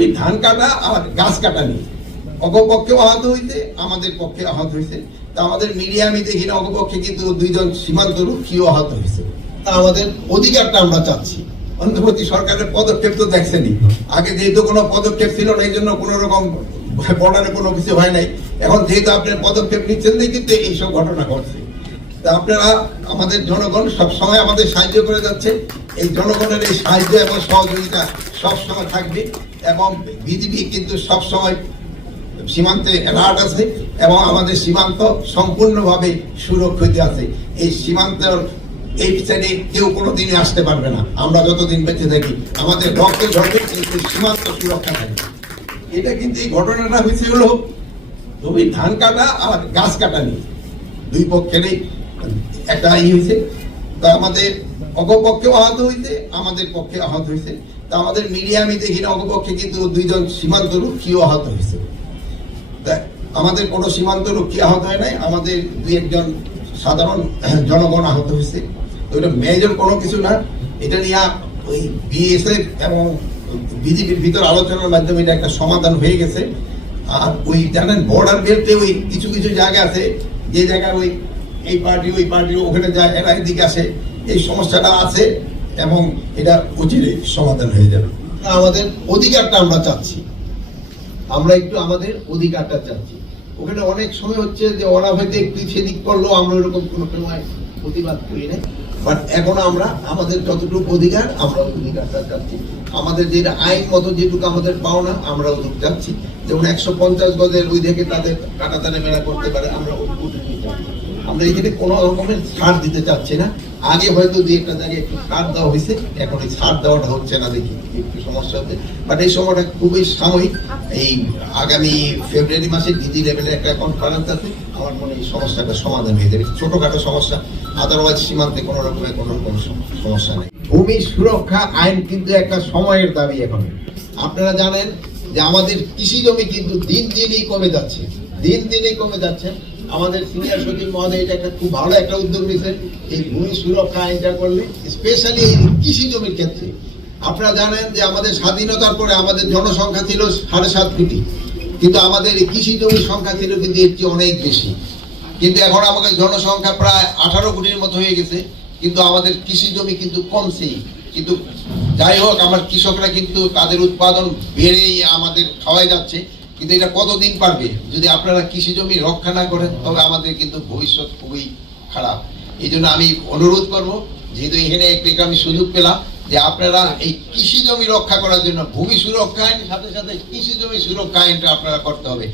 জমির ধান কাটা আর গাছ কাটা নিয়ে অপপক্ষে আহত হইতে আমাদের পক্ষে আহত হয়েছে। তা আমাদের মিডিয়া আমি দেখি না অপপক্ষে কিন্তু দুইজন সীমান্ত রক্ষীও আহত হয়েছে। তা আমাদের অধিকারটা আমরা চাচ্ছি। অন্তর্বর্তী সরকারের পদক্ষেপ তো দেখছেনই, আগে যেহেতু কোনো পদক্ষেপ ছিল না এই জন্য কোনো রকম বর্ডারে কোনো কিছু হয় নাই, এখন যেহেতু আপনার পদক্ষেপ নিচ্ছেন না কিন্তু এইসব ঘটনা ঘটছে। তা আপনারা আমাদের জনগণ সবসময় আমাদের সাহায্য করে যাচ্ছে, এই জনগণের এই সাহায্য এবং সহযোগিতা সবসময় থাকবে এবং বিজিবি কিন্তু সবসময় সীমান্তে অ্যালার্ট আছে এবং আমাদের সীমান্ত সম্পূর্ণভাবে সুরক্ষিত আছে। এই সীমান্তের এই সাইডে কেউ কোনোদিনই আসতে পারবে না। আমরা যতদিন বেঁচে থাকি আমাদের রক্তে ঝড়ে কিন্তু সীমান্ত সুরক্ষা থাকবে। এটা কিন্তু এই ঘটনাটা হয়েছে হলো জমির ধান কাটা আর গাছ কাটা নিয়ে দুই পক্ষেরই একটা হয়েছে। তা আমাদের অপপক্ষে আহত হয়েছে, আমাদের পক্ষে আহত হয়েছে। তা আমাদের মিডিয়া আমি দেখি না অপপক্ষে কিন্তু দুইজন সীমান্ত রক্ষীও আহত হয়েছে। তা আমাদের কোনো সীমান্ত রক্ষী আহত হয় নাই, আমাদের দুই একজন সাধারণ জনগণ আহত হয়েছে। তো এটা মেজর কোনো কিছু না, এটা নিয়ে ওই বিএসএফ এবং বিজেপির ভিতর আলোচনার মাধ্যমে এটা একটা সমাধান হয়ে গেছে। আর ওই জানেন বর্ডার বেল্টে ওই কিছু কিছু জায়গা আছে যে জায়গায় ওই এই পার্টি ওই পার্টি ওখানে যায়, এরা এদিকে আসে, এই সমস্যাটা আছে এবং এটা অচিরেই সমাধান হয়ে যাবে। আমাদের অধিকারটা আমরা চাচ্ছি, আমরা একটু আমাদের অধিকারটা চাচ্ছি। ওখানে অনেক সময় হচ্ছে যে ওরা হয়তো একটু সেদিক করলেও আমরা এরকম কোনো সময় প্রতিবাদ করি না, বাট এখন আমরা আমাদের যতটুকু অধিকার আমরা অধিকারটা চাচ্ছি। আমাদের যেটা আইন মতো যেটুকু আমাদের পাওনা আমরা ওদিক চাচ্ছি। যেমন 150 গজের ওই থেকে তাদের কাটাতারে মেলা করতে পারে, আমরা আমরা এখানে কোনো রকমের ছাড় দিতে চাচ্ছি না। আগে হয়তো দুই একটা জায়গায় একটু ছাড় দেওয়া হয়েছে, এখন এই ছাড় দেওয়াটা হচ্ছে না, দেখি একটু সমস্যা হচ্ছে। বাট এই সময়টা খুবই সাময়িক। এই আগামী ফেব্রুয়ারি মাসে ডিজি লেভেলের একটা কনফারেন্স আছে, আমার মনে এই সমস্যাটা সমাধান হয়ে যাবে। ছোটখাটো সমস্যা, আদারওয়াইজ সীমান্তে কোনো রকমের কোনো সমস্যা নেই। ভূমি সুরক্ষা আইন কিন্তু একটা সময়ের দাবি। এখন আপনারা জানেন যে আমাদের কৃষি জমি কিন্তু দিন দিনই কমে যাচ্ছে, দিন দিনই কমে যাচ্ছে। আমাদের সিনিয়র সচিব মহোদয় এটা একটা খুব ভালো একটা উদ্যোগ নিয়েছেন, এই ভূমি সুরক্ষা আইনটা করলে, স্পেশালি এই কৃষি জমির ক্ষেত্রে। আপনারা জানেন যে আমাদের স্বাধীনতার পরে আমাদের জনসংখ্যা ছিল 7.5 কোটি, কিন্তু আমাদের এই কৃষি জমির সংখ্যা ছিল কিন্তু এর চেয়ে অনেক বেশি। কিন্তু এখন আমাদের জনসংখ্যা প্রায় 18 কোটির মতো হয়ে গেছে, কিন্তু আমাদের কৃষি জমি কিন্তু কমছেই। কিন্তু যাই হোক, আমার কৃষকরা কিন্তু তাদের উৎপাদন বেড়েই আমাদের খাওয়াই যাচ্ছে। কিন্তু এটা কতদিন পারবে যদি আপনারা কৃষি জমি রক্ষা না করেন? তবে আমাদের কিন্তু ভবিষ্যৎ খুবই খারাপ। এই জন্য আমি অনুরোধ করব, যেহেতু এখানে একটা আমি সুযোগ পেলাম, যে আপনারা এই কৃষি জমি রক্ষা করার জন্য ভূমি সুরক্ষা আইনের সাথে সাথে কৃষি জমি সুরক্ষা আইনটা আপনারা করতে হবে।